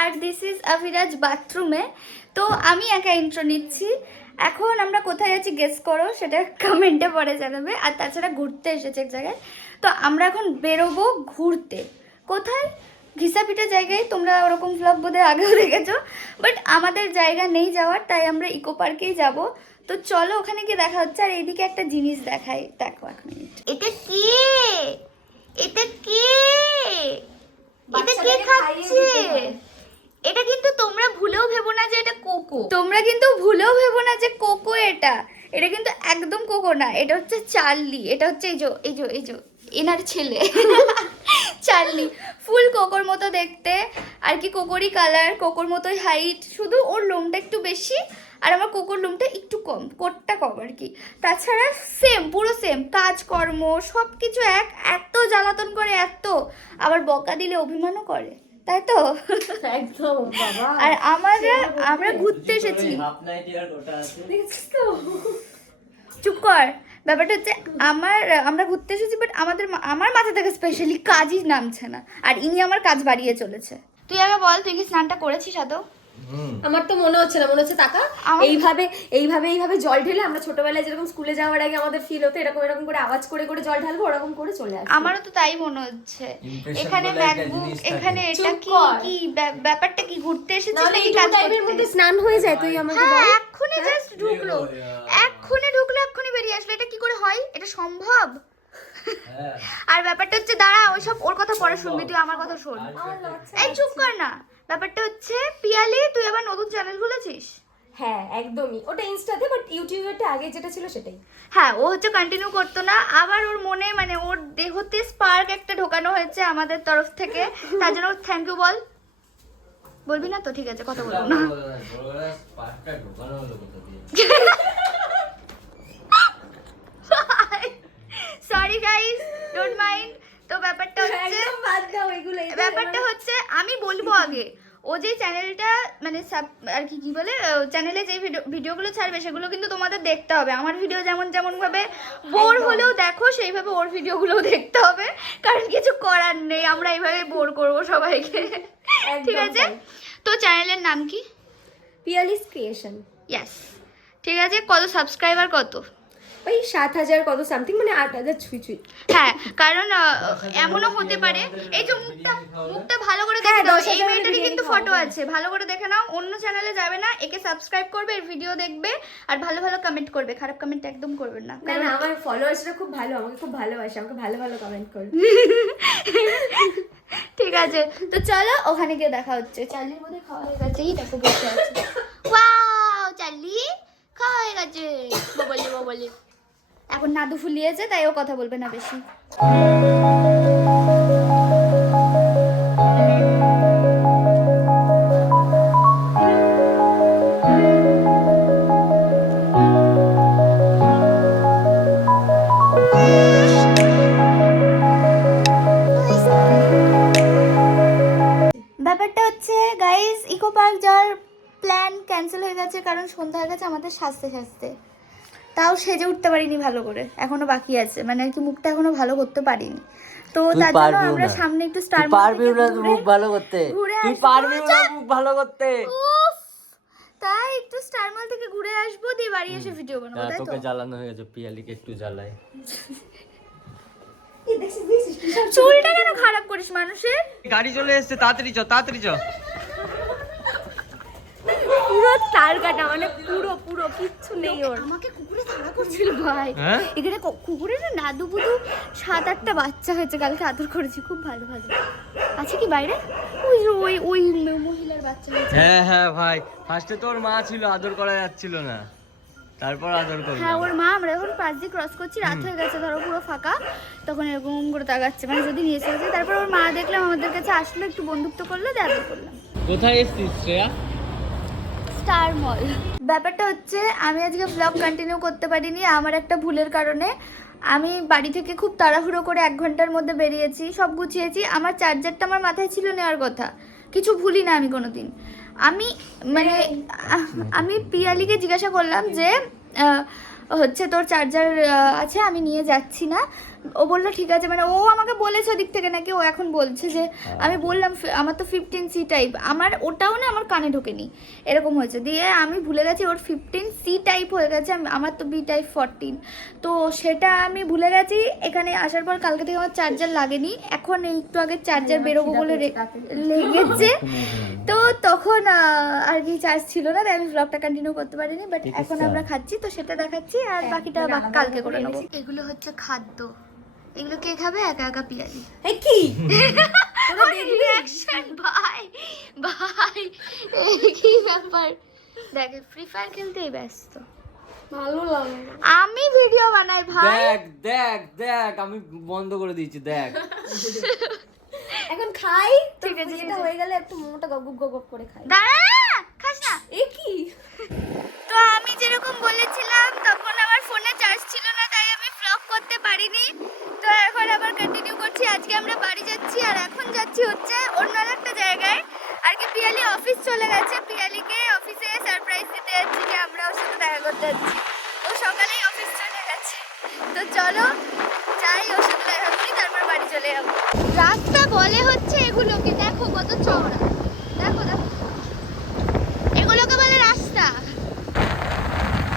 R this is আভিরাজ বাথরুমে তো আমি একা ইন্ট্রো নিচ্ছি। এখন আমরা কোথায় আছি গেস করো সেটা কমেন্টে পরে জানাবে। আর তাছাড়া ঘুরতে এসেছে এক জায়গায়। তো আমরা এখন বেরোবো ঘুরতে। কোথায়? ঘিসাপিটা জায়গায়। তোমরা ওরকম ভ্লগ বোধহয় আগেও দেখেছ। বাট আমাদের জায়গা নেই যাওয়ার তাই আমরা ইকো পার্কেই যাব। তো চলো ওখানে গিয়ে দেখা হচ্ছে। আর এইদিকে একটা জিনিস দেখাই। দেখো এক মিনিট এটা কে? এটা কে? এটা কি খাচ্ছে? এটা কিন্তু তোমরা ভুলেও ভেবো না যে এটা কোকো। তোমরা কিন্তু ভুলেও ভেবো না যে কোকো এটা। এটা কিন্তু একদম কোকো না, এটা হচ্ছে চার্লি। এটা হচ্ছে এই যে এই যে এই যে, এনার ছেলে। চার্লি। ফুল কোকোর মতো দেখতে, আর কি কোকোরই কালার কোকোর মতোই হাইট শুধু ওর লোমটা একটু বেশি, আর আমার কোকোর লোমটা একটু কম, কোটটা কম আর কি। তাছাড়া সেম পুরো সেম কাজকর্ম সব কিছু এক, এত জ্বালাতন করে, এত। আবার বকা দিলে অভিমানও করে। তাই তো? একদম আর আমরা আমরা ঘুরতে এসেছি। চুপ কর। ব্যাপারটা হচ্ছে আমার আমরা ঘুরতে এসেছি বাট আমাদের আমার মাথা থেকে স্পেশালি কাজই নামছে না। আর ইনি আমার কাজ বাড়িয়ে চলেছে। তুই আগে বল তুই কি স্নানটা করেছিস আদৌ? আমার তো মনে হচ্ছে না মনে হচ্ছে টাকা এইভাবে এইভাবে এইভাবে জল ঢেলে আমরা ছোটবেলায় যেরকম স্কুলে যাওয়ার আগে আমাদের ফিল হতো এরকম এরকম করে আওয়াজ করে করে জল ঢালবো ওরকম করে চলে আসবে আমারও তো তাই মনে হচ্ছে। এখানে ম্যাকবুক এখানে এটা কি কি ব্যাপ- ব্যাপারটা কি ঘুরতে এসেছিস নাহলে নাকি কাজ টাইমের মধ্যে স্নান হয়ে যায় তুই আমাকে হ্যাঁ বল। এক্ষুনি জাস্ট ঢুকলো। এক্ষুনি ঢুকলো এক্ষুনি বেরিয়ে আসলো। এটা কি করে হয়? এটা সম্ভব? হ্যাঁ আর ব্যাপারটা হচ্ছে দাঁড়া ওইসব ওর কথা পরে শুনবি তুই আমার কথা শোন। এই চুপ কর না। ব্যাপারটা হচ্ছে পিয়ালি তুই আবার নতুন চ্যানেল খুলেছিস? হ্যাঁ একদমই। ওটা ইনস্টাতে বাট ইউটিউবেতে আগে যেটা ছিল সেটাই। হ্যাঁ ও হচ্ছে কন্টিনিউ করতো না। আবার ওর মনে মানে ওর দেহতে স্পার্ক একটা ঢোকানো হয়েছে আমাদের তরফ থেকে। তার জন্য থ্যাংক ইউ বল। বলবি না তো? ঠিক আছে কথা বলব না পাঁচটা ঢোকানো হলো কোথা দিয়ে সরি গাইস ডোন্ট মাইন্ড তো ব্যাপারটা হচ্ছে বাদ দাও এগুলো ব্যাপারটা হচ্ছে আমি বলব আগে ও যে চ্যানেলটা মানে সাব আর কি কি বলে চ্যানেলে যে ভিডিও ভিডিওগুলো ছাড়বে সেগুলো কিন্তু তোমাদের দেখতে হবে। আমার ভিডিও যেমন যেমন ভাবে বোর হলেও দেখো সেইভাবে ওর ভিডিওগুলোও দেখতে হবে। কারণ কিছু করার নেই আমরা এইভাবে বোর করব সবাইকে। ঠিক আছে? তো চ্যানেলের নাম কি? পিয়ালিস ক্রিয়েশন ইয়াস ঠিক আছে কত সাবস্ক্রাইবার কত? ওই সাত হাজার কত সামথিং মানে আট হাজার ছুঁই ছুঁই। হ্যাঁ কারণ এমনও হতে পারে। এই যে মুখটা মুখটা ভালো করে দেখে হ্যাঁ, দশ এই মেয়েটারই কিন্তু ফটো। আছে। ভালো করে দেখে নাও। অন্য চ্যানেলে যাবে না। একে সাবস্ক্রাইব করবে এর ভিডিও দেখবে আর ভালো ভালো কমেন্ট করবে। খারাপ কমেন্ট একদম করবেন না। না আমার ফলোয়ার্সরা খুব ভালো আমাকে খুব ভালোবাসে। আমাকে ভালো ভালো কমেন্ট করে ঠিক আছে। তো চলো ওখানে গিয়ে দেখা হচ্ছে। চার্লির মধ্যে খাওয়া হয়ে গেছে। এই দেখো বসে আছে। ওয়াও চার্লি খাওয়া হয়ে গেছে। বলে বলে এখন নাদু ফুলিয়েছে, তাই ও কথা বলবে না বেশি। ব্যাপারটা হচ্ছে গাইজ ইকো পার্ক যাওয়ার প্ল্যান ক্যান্সেল হয়ে কারণ সন্ধ্যা হয়ে গেছে আমাদের সাজতে সাজতে তাও সেজে উঠতে পারিনি ভালো করে। এখনও বাকি আছে। মানে আর কি মুখটা এখনও ভালো করতে পারিনি। তো তার জন্য আমরা সামনে একটু স্টার পারবি না মুখ ভালো করতে। তুই পারবি না মুখ ভালো করতে। তাই একটু স্টার মল থেকে ঘুরে আসব দিয়ে বাড়ি এসে ভিডিও বানাবো তাই তো? তোকে জ্বালানো হয়ে গেছে পিয়ালিকে একটু জ্বালাই। চুলটা কেন খারাপ করিস মানুষের? গাড়ি চলে এসেছে তাড়াতাড়ি চ তাড়াতাড়ি চ। পুরো তার কাটা মানে পুরো পুরো কিচ্ছু নেই ওর। আমাকে কুকুরে তাড়া করছিল ভাই। হ্যাঁ? এখানে না নাদু বুদু সাত আটটা বাচ্চা হয়েছে কালকে আদর করেছি খুব ভালো ভালো। আছে কি বাইরে? ওই ওই ওই মহিলার বাচ্চা হ্যাঁ হ্যাঁ ভাই। ফার্স্টে তোর মা ছিল আদর করা যাচ্ছিল না। তারপর আদর করলাম হ্যাঁ ওর মা আমরা এখন পাশ দিয়ে ক্রস করছি রাত হয়ে গেছে ধরো পুরো ফাঁকা। তখন এরকম করে তাকাচ্ছে মানে যদি নিয়ে চলেছে তারপর ওর মা দেখলাম আমাদের কাছে আসলো একটু বন্ধুত্ব করল দিয়ে আদর করলাম। কোথায় এসেছিস শ্রেয়া? স্টার মল ব্যাপারটা হচ্ছে আমি আজকে ব্লগ কন্টিনিউ করতে পারিনি আমার একটা ভুলের কারণে। আমি বাড়ি থেকে খুব তাড়াহুড়ো করে এক ঘণ্টার মধ্যে বেরিয়েছি সব গুছিয়েছি। আমার চার্জারটা আমার মাথায় ছিল নেওয়ার কথা। কিছু ভুলি না আমি কোনো দিন আমি মানে আমি পিয়ালিকে জিজ্ঞাসা করলাম যে হচ্ছে তোর চার্জার আছে আমি নিয়ে যাচ্ছি না। ও বলল ঠিক আছে। মানে ও আমাকে বলেছে ওদিক থেকে নাকি ও এখন বলছে যে আমি বললাম আমার তো ফিফটিন সি টাইপ আমার ওটাও না আমার কানে ঢোকেনি। এরকম হয়েছে। দিয়ে আমি ভুলে গেছি ওর ফিফটিন সি টাইপ হয়ে গেছে আমার তো বি টাইপ ফরটিন তো সেটা আমি ভুলে গেছি এখানে আসার পর কালকে থেকে আমার চার্জার লাগেনি। এখন একটু আগে চার্জার বেরোবো বলে লেগেছে। তো তখন আর কি চার্জ ছিল না তাই আমি ব্লগটা কন্টিনিউ করতে পারিনি বাট এখন আমরা খাচ্ছি তো সেটা দেখাচ্ছি আর বাকিটা কালকে করে নেব। এগুলো হচ্ছে খাদ্য। এগুলো কে খাবে? একা একা পিয়ালি। এই কি? রিয়াকশন ভাই। ভাই কি ব্যাপার? দেখে ফ্রি ফায়ার খেলতেই ব্যস্ত। ভালো লাগে আমি ভিডিও বানাই ভাই। দেখ দেখ দেখ আমি বন্ধ করে দিয়েছি দেখ। এখন খাই তো ঠিক আছে, এটা হয়ে গেলে একটু মোমোটা গপ গপ গপ করে খাই। দাঁড়া খাস না। এ কি? তো আমি যেরকম বলেছিলাম তখন আমার ফোনে চার্জ ছিল না। তো এখন আবার কন্টিনিউ করছি। আজকে আমরা বাড়ি যাচ্ছি আর এখন যাচ্ছি হচ্ছে অন্য একটা জায়গায়। আর কি পিয়ালি অফিস চলে গেছে। পিয়ালিকে অফিসে সারপ্রাইজ দিতে যাচ্ছি যে আমরা ওর সাথে দেখা করতে যাচ্ছি। ও সকালেই অফিস চলে গেছে। তো চলো, যাই, ওর সাথে দেখা করি, তারপর বাড়ি চলে যাব। রাস্তা বলে হচ্ছে এগুলোকে। দেখো কত চওড়া। দেখো দেখো। এগুলোকে বলে রাস্তা।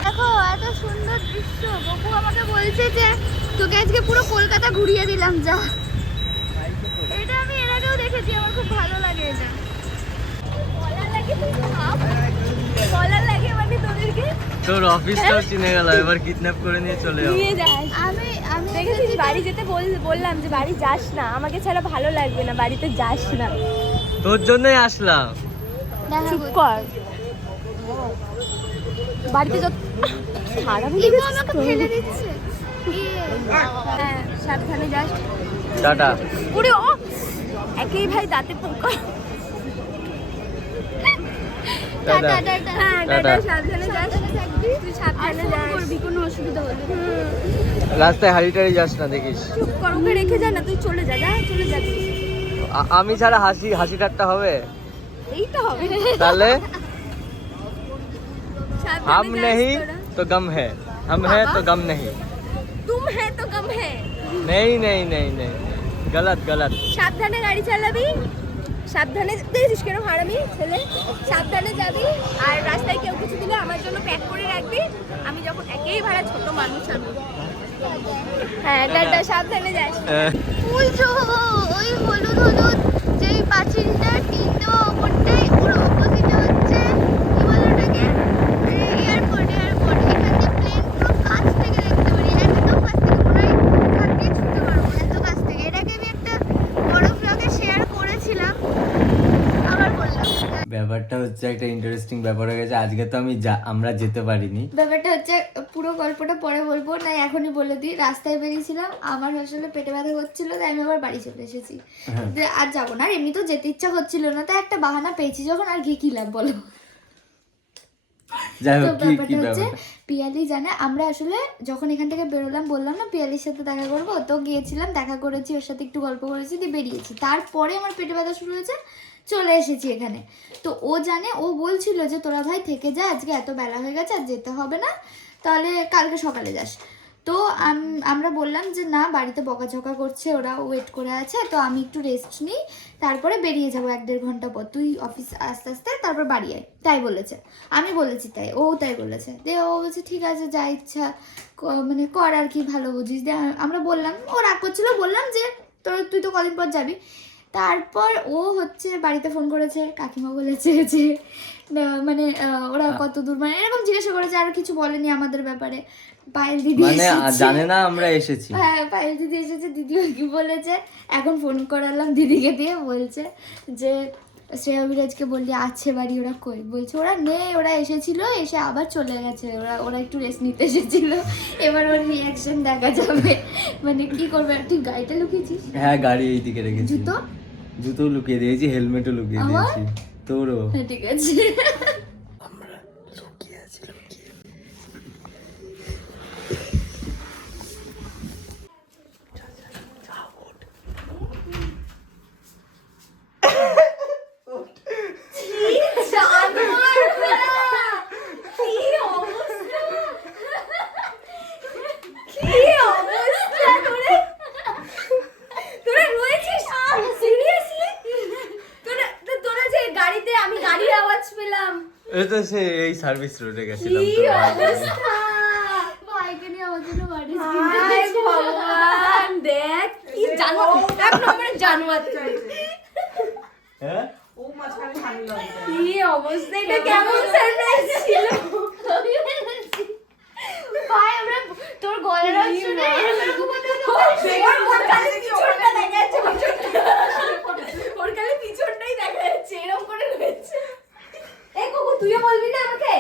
দেখো, এত সুন্দর দৃশ্য। বকু আমাকে বলছে যে তোকে আজকে পুরো কলকাতা ঘুরিয়ে দিলাম যা। এটা আমি এর আগেও দেখেছি আমার খুব ভালো লাগে এটা। মানে তোর অফিসটাও চিনে গেল এবার কিডন্যাপ করে নিয়ে চলে নিয়ে আমি আমি দেখেছিস বাড়ি যেতে বল- বললাম যে বাড়ি যাস না আমাকে ছাড়া ভালো লাগবে না বাড়িতে যাস না। তোর জন্যই আসলাম। চুপ কর। বাড়িতে যত হারামি আমাকে ফেলে দিচ্ছে। ইয়ে। হ্যাঁ সাবধানে যাস টাটা পুরো ও একই ভাই দাঁতে পোকা টাটা টাটা টাটা হ্যাঁ টাটা। টাটা সাবধানে যাস তুই আর সাবধানে ফোন যাস করবি কোনো অসুবিধা হলে রাস্তায় হাড়ি টাড়ি যাস না দেখিস চুপ কর ওকে রেখে যা না তুই চলে যা যা চলে যা তুই। আ- আমি ছাড়া হাসি হাসি ঠাট্টা হবে এই তো হবে তাহলে সাবধানে हम যাস नहीं তোরা। तो गम है हम है तो गम नहीं তুম হ্যাঁ তো কম হ্যাঁ নেই নেই নেই নেই গলত গলত সাবধানে গাড়ি চালাবি সাবধানে কেন হারামি ছেলে সাবধানে যাবি আর রাস্তায় কেউ কিছু দিলে আমার জন্য প্যাক করে রাখবি। আমি যখন একেই ভাড়া ছোট মানুষ আমি। হ্যাঁ টাটা সাবধানে যাস। ওই ওই হলুদ হলুদ যেই পাঁচিলটা তিনটা ওপরটা ব্যাপারটা হচ্ছে একটা ইন্টারেস্টিং ব্যাপার হয়ে গেছে। আজকে তো আমি যা- আমরা যেতে পারিনি। ব্যাপারটা হচ্ছে পুরো গল্পটা পরে বলব না এখনই বলে দিই। রাস্তায় বেরিয়েছিলাম আমার আসলে পেটে ব্যথা হচ্ছিল তাই আমি আবার বাড়ি চলে এসেছি। হ্যাঁ। আর যাব না আর এমনি তো যেতে ইচ্ছা হচ্ছিল না তাই একটা বাহানা পেয়েছি যখন আর গিয়ে কি লাভ বলো পিয়ালি জানে আমরা আসলে যখন এখান থেকে বেরোলাম বললাম না পিয়ালির সাথে দেখা করব। তো গিয়েছিলাম দেখা করেছি ওর সাথে একটু গল্প করেছি দিয়ে বেরিয়েছি। তারপরে আমার পেটে ব্যথা শুরু হয়েছে চলে এসেছি এখানে। তো ও জানে, ও বলছিল যে, তোরা ভাই থেকে যা, আজকে এত বেলা হয়ে গেছে, আর যেতে হবে না। তাহলে কালকে সকালে যাস। তো আমরা বললাম যে, না, বাড়িতে বকাঝকা করছে, ওরা ওয়েট করে আছে, তো আমি একটু রেস্ট নিই। তারপরে বেরিয়ে যাব এক দেড় ঘণ্টা পর। তুই অফিস আস্তে আস্তে, তারপর বাড়ি আয়। তাই বলেছে। আমি বলেছি তাই, ও তাই বলেছে। দিয়ে ও বলছে, ঠিক আছে, যা ইচ্ছা মানে কর আর কি, ভালো বুঝিস। আ- আমরা বললাম, ও রাগ করছিল, বললাম যে, তোর, তুই তো কদিন পর যাবি। তারপর ও হচ্ছে বাড়িতে ফোন করেছে কাকিমা বলেছে যে মানে ওরা কত দূর মানে এরকম জিজ্ঞাসা করেছে আর কিছু বলেনি আমাদের ব্যাপারে। পায়েল দিদি মানে জানে না আমরা এসেছি। হ্যাঁ পায়েল দিদি এসেছে দিদি কি বলেছে এখন ফোন করালাম দিদিকে দিয়ে বলছে যে শ্রেয়া বিরাজকে বললি আছে বাড়ি ওরা কই? বলছে ওরা নেই ওরা এসেছিল এসে আবার চলে গেছে ওরা ওরা একটু রেস্ট নিতে এসেছিল এবার ওর রিয়াকশন দেখা যাবে। মানে কি করবে তুই গাড়িটা লুকিয়েছিস? হ্যাঁ গাড়ি এইদিকে রেখেছি। জুতো? জুতো লুকিয়ে দিয়েছি হেলমেটও লুকিয়ে? দিয়েছি। তোরও। হ্যাঁ ঠিক আছে। তো সে এই সার্ভিস রোডে গেছিলাম তো ভগবান দেখ কি জানোয়ার এক নম্বরের জানোয়ার তুই। হ্যাঁ? কি অবস্থা এটা কেমন সারপ্রাইজ ছিল? ভাই আমরা তোর গলার শুনে এরকম ওর ওর কালে পিছনটা দেখা যাচ্ছে পিছনটা ওর কালে পিছনটাই দেখা যাচ্ছে এরকম করে রয়েছে এই কুকু তুইও বলবি না আমাকে?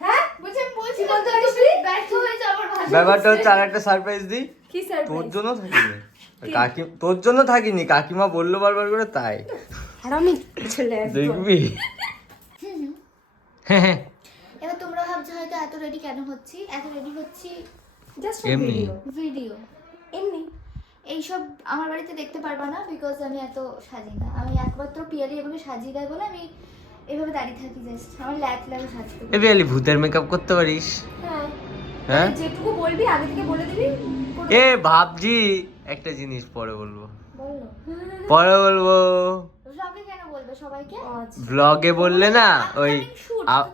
হ্যাঁ? বলছি আমি বলছি তুমি ব্যর্থ হয়ে ভাষা ব্যাপারটা হচ্ছে আর একটা সারপ্রাইজ দিই। কি তোর জন্য থাকিনি। কাকি তোর জন্য থাকিনি কাকিমা বলল বারবার করে তাই। হারামি ছেলে দেখবি? হ্যাঁ হ্যাঁ। এবার তোমরা ভাবছ হয়তো এত রেডি কেন হচ্ছি? এত রেডি হচ্ছি? জাস্ট এমনি। ভিডিও এমনি। এইসব আমার বাড়িতে দেখতে পারবা না বিকজ আমি এত সাজি না। আমি একমাত্র পিয়ালি এভাবে সাজিয়ে দেয় বলে আমি এভাবে দাঁড়িয়ে থাকি জাস্ট আমার ল্যাট লাগে সাজতে এ বিয়ালি ভূতের মেকআপ করতে পারিস? হ্যাঁ। হ্যাঁ? যেটুকু বলবি আগে থেকে বলে দিবি এ ভাবছি একটা জিনিস পরে বলব। পরে বলব। ব্লগে কেন বলবে সবাইকে? আচ্ছা। ব্লগে বললে না ওই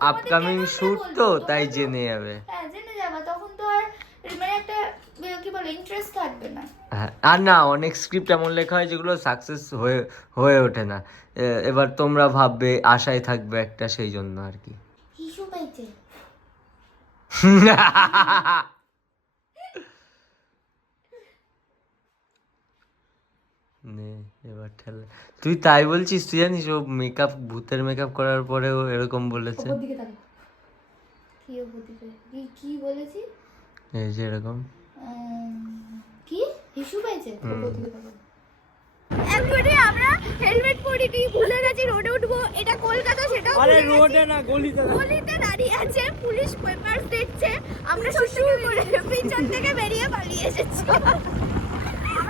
আপকামিং শুট তো তাই জেনে যাবে। হ্যাঁ জেনে যাবা। তখন তো আর মানে একটা এ, কি বলে ইন্টারেস্ট থাকবে না। হ্যাঁ, আর না অনেক স্ক্রিপ্ট এমন লেখা হয় যেগুলো সাকসেস হয়ে হয়ে ওঠে না। এবার তোমরা ভাববে আশায় থাকবে একটা সেই জন্য আর কি। হিসু পাইছে নে এবার ঠেলে। তুই তাই বলছিস? তুই জানিস ও মেকআপ ভূতের মেকআপ করার পরেও এরকম বলেছে। কি বলেছি? এই যে এরকম। কি? পাইছে? হুম। একবারে আমরা হেলমেট পরিনি ভুলে গেছি? রোডে উঠবো? এটা কলকাতা সেটাও আরে রোডে না গলিতে না। গলিতে দাঁড়িয়ে আছে পুলিশ পেপারস দেখছে। আমরা শুশু করে পিছন থেকে বেরিয়ে পালিয়ে এসেছি।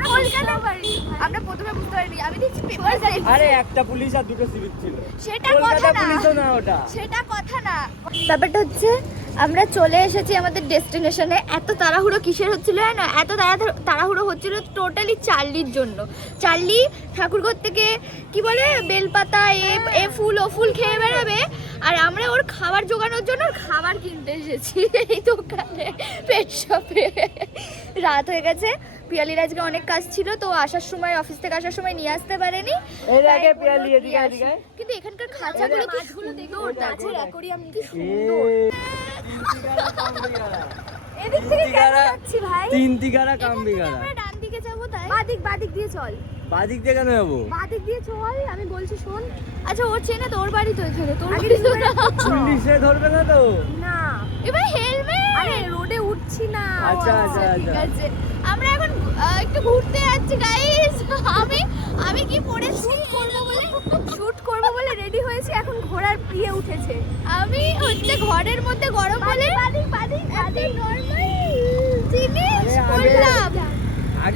কলকাতা বাড়ি। আমরা প্রথমে বুঝতে পারিনি। আমি দেখছি পেপার আরে একটা পুলিশ আর দুটো সিভিক ছিল। সেটা কথা না। না ওটা। সেটা কথা না। ব্যাপারটা হচ্ছে আমরা চলে এসেছি আমাদের ডেস্টিনেশনে। এত তাড়াহুড়ো কিসের হচ্ছিল না এত তাড়া- তাড়াহুড়ো হচ্ছিল টোটালি চার্লির জন্য। চার্লি ঠাকুরঘর থেকে কি বলে? বেলপাতা এ এ ফুল ও ফুল খেয়ে বেড়াবে। আর আমরা ওর খাবার জোগানোর জন্য খাবার কিনতে এসেছি এই দোকানে পেট শপে রাত হয়ে গেছে। পিয়ালির আজকে অনেক কাজ ছিল তো আসার সময় অফিস থেকে আসার সময় নিয়ে আসতে পারেনি। এর আগে পিয়ালি, এদিকে। কিন্তু এখানকার খাঁচাগুলো কি সুন্দর গাছের অ্যাকোরিয়াম কি সুন্দর। এদিক থেকে কেন যাচ্ছি ভাই? তিন তিগারা কাম বিগারা ডান দিকে যাব তাই? বাদিক বাদিক দিয়ে চল। বাদিক দিয়ে কেন যাব? বাদিক দিয়ে চল আমি বলছি শোন। আচ্ছা ওর চেনে তোর বাড়ি তো এখানে তোর বাড়ি তো না। পুলিশে ধরবে না তো? না। এবার হেলমেট! আরে রোডে উঠছি না। আচ্ছা আচ্ছা ঠিক আচ্ছা। আছে। আমরা এখন একটু ঘুরতে যাচ্ছি গাইস আমি আমি কি পরে শুট করব বলে? শুট করব বলে রেডি হয়েছি এখন ঘোড়ার ইয়ে উঠেছে। আমি হচ্ছে ঘরের মধ্যে গরম বলে বাদিক বাদিক একটা নরমাল জিনিস বললাম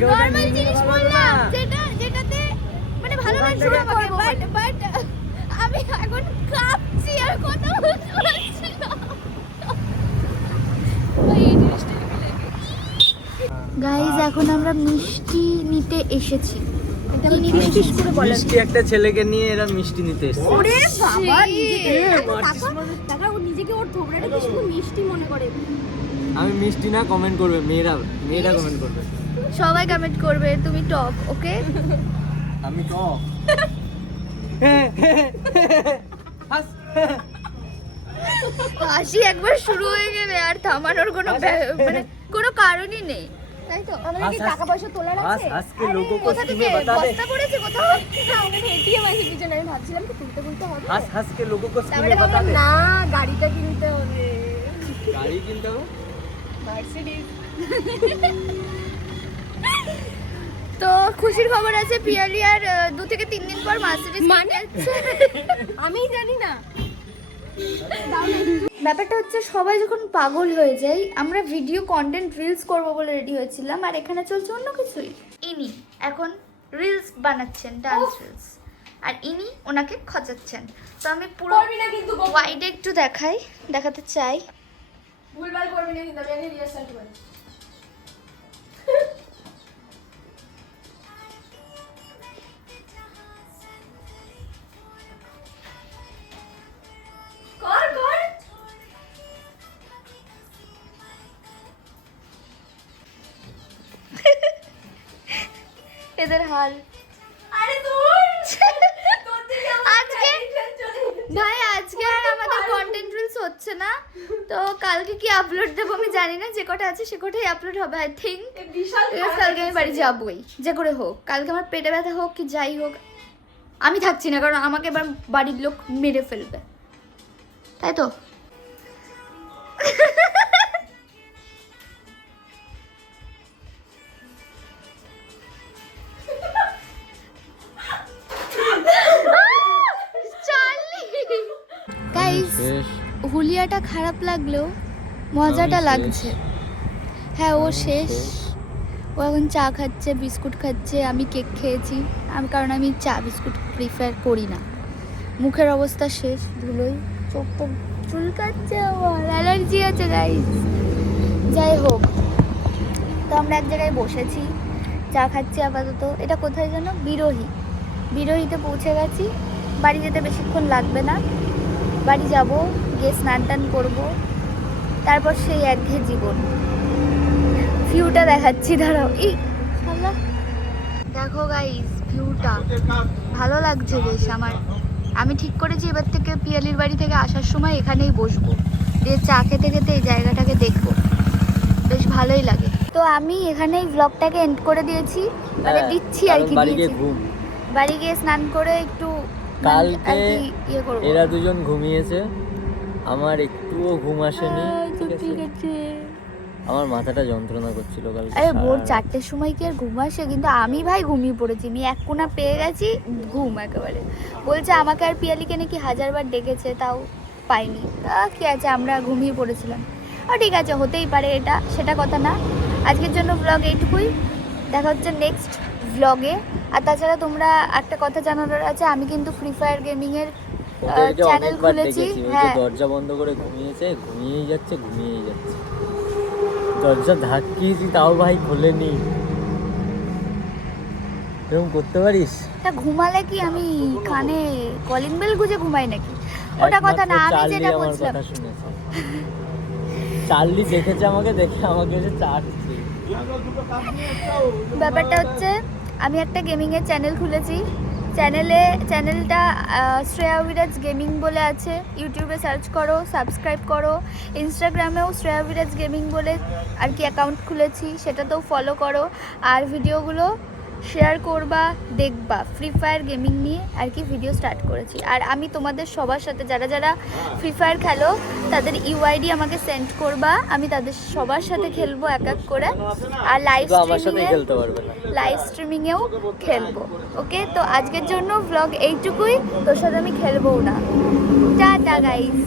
নরমাল জিনিস বললাম যেটা যেটাতে মানে ভালো ওখান লাগছে থেকে আমাকে বাট বাট আমি এখন কাঁপছি আর কথা বলতে গাইজ এখন আমরা মিষ্টি নিতে এসেছি। মিষ্টি করে বলে মিষ্টি একটা ছেলেকে নিয়ে এরা মিষ্টি নিতে এসছে। ওরে বাবা নিজেকে এ, আরে মারছিস টাকা টাকা ও নিজেকে ওর থোবড়াটাকে শুধু মিষ্টি মনে করে? আমি মিষ্টি না কমেন্ট করবে। মেয়েরা মেয়েরা কমেন্ট করবে। সবাই কমেন্ট করবে তুমি টপ ওকে আমি তো হাসি একবার শুরু হয়ে গেলে আর থামানোর কোনো মানে কোনো কারণই নেই। তাই তো? টাকা পয়সা তোলার আজকে লোগো কো স্কিমে ভাবছিলাম না গাড়িটা কিনতে হবে। গাড়ি কিনতে হবে? তো খুশির খবর আছে পিয়ালি আর দু থেকে তিন দিন পর মার্সিডিজ মানে? আমি জানি না। ব্যাপারটা হচ্ছে সবাই যখন পাগল হয়ে যায় আমরা ভিডিও কন্টেন্ট রিলস করব বলে রেডি হয়েছিলাম আর এখানে চলছে অন্য কিছুই। ইনি এখন রিলস বানাচ্ছেন ডান্স রিলস আর ইনি ওনাকে খচাচ্ছেন। তো আমি পুরো করবি না কিন্তু গোপন। ওয়াইডে একটু দেখাই দেখাতে চাই। ভুলভাল করবি না কিন্তু আমি রিহার্সাল কর এদের হাল। আরে দূর! আজকে ভাই আজকে আর আমাদের কন্টেন্ট রিলস হচ্ছে না। তো কালকে কি আপলোড দেবো আমি জানি না যে কটা আছে সে কটাই আপলোড হবে আই থিঙ্ক কালকে আমি বাড়ি যাবই যে করে হোক। কালকে আমার পেটে ব্যথা হোক কি যাই হোক আমি থাকছি না কারণ আমাকে এবার বাড়ির লোক মেরে ফেলবে। তাই তো? হুলিয়াটা খারাপ লাগলেও মজাটা লাগছে। হ্যাঁ ও শেষ। ও এখন চা খাচ্ছে বিস্কুট খাচ্ছে আমি কেক খেয়েছি। আমি কারণ আমি চা বিস্কুট প্রিফার করি না। মুখের অবস্থা শেষ ধুলোই চোখ তো চুল কাটছে আমার অ্যালার্জি আছে গাইস যাই হোক তো আমরা এক জায়গায় বসেছি চা খাচ্ছি আপাতত। এটা কোথায় যেন? বিরোহী। বিরোহীতে পৌঁছে গেছি। বাড়ি যেতে বেশিক্ষণ লাগবে না। বাড়ি যাব। গিয়ে স্নান টান করব। তারপর সেই একঘেয়ে জীবন। ভিউটা দেখাচ্ছি দাঁড়াও। এই দেখো গাইস ভিউটা। ভালো লাগছে বেশ আমার। আমি ঠিক করেছি এবার থেকে পিয়ালির বাড়ি থেকে আসার সময় এখানেই বসবো। দিয়ে চা খেতে খেতে এই জায়গাটাকে দেখব। বেশ ভালোই লাগে। তো আমি এখানেই ব্লগটাকে এন্ড করে দিয়েছি। মানে হ্যাঁ, দিচ্ছি আর কি বাড়ি গিয়ে স্নান করে একটু মানে কালকে ইয়ে এরা দুজন ঘুমিয়েছে। আমার একটুও ঘুম আসেনি ঠিক আছে? আমার মাথাটা যন্ত্রণা করছিল কালকে আরে ভোর চারটের সময় কি আর ঘুম আসে? কিন্তু আমি ভাই ঘুমিয়ে পড়েছি আমি এক কোনা পেয়ে গেছি ঘুম একেবারে। বলছে আমাকে আর পিয়ালিকে নাকি হাজারবার ডেকেছে তাও পাইনি। কি আছে আমরা ঘুমিয়ে পড়েছিলাম। আর ঠিক আছে হতেই পারে এটা সেটা কথা না। আজকের জন্য ব্লগ এইটুকুই। দেখা হচ্ছে নেক্সট ব্লগে আর তাছাড়া তোমরা একটা কথা জানানোর আছে আমি কিন্তু ফ্রি ফায়ার গেমিংয়ের চ্যানেল খুলেছি। হ্যাঁ। দরজা বন্ধ করে ঘুমিয়েছে ঘুমিয়েই যাচ্ছে ঘুমিয়েই যাচ্ছে। দরজা ধাক্কিয়েছি তাও ভাই খোলেনি। এরকম করতে পারিস? তা ঘুমালে কি আমি কানে কলিং বেল গুজে ঘুমাই নাকি? ওটা কথা না আমি যেটা বলছিলাম। চার্লি দেখেছে আমাকে দেখে আমাকে এসে চাটছে। ব্যাপারটা হচ্ছে আমি একটা গেমিংয়ের চ্যানেল খুলেছি। চ্যানেলে, চ্যানেলটা শ্রেয়া বিরাজ গেমিং বলে আছে। ইউটিউবে সার্চ করো, সাবস্ক্রাইব করো। ইনস্টাগ্রামেও শ্রেয়া বিরাজ গেমিং বলে আর কি অ্যাকাউন্ট খুলেছি, সেটাতেও ফলো করো। আর ভিডিওগুলো শেয়ার করবা দেখবা। ফ্রি ফায়ার গেমিং নিয়ে আর কি ভিডিও স্টার্ট করেছি। আর আমি তোমাদের সবার সাথে যারা যারা ফ্রি ফায়ার খেলো তাদের ইউআইডি আমাকে সেন্ড করবা। আমি তাদের সবার সাথে খেলব এক এক করে। আর লাইভ স্ট্রিমিংয়ে লাইভ স্ট্রিমিংয়েও খেলব। ওকে তো আজকের জন্য ভ্লগ এইটুকুই। তোর সাথে আমি খেলব না। Tata guys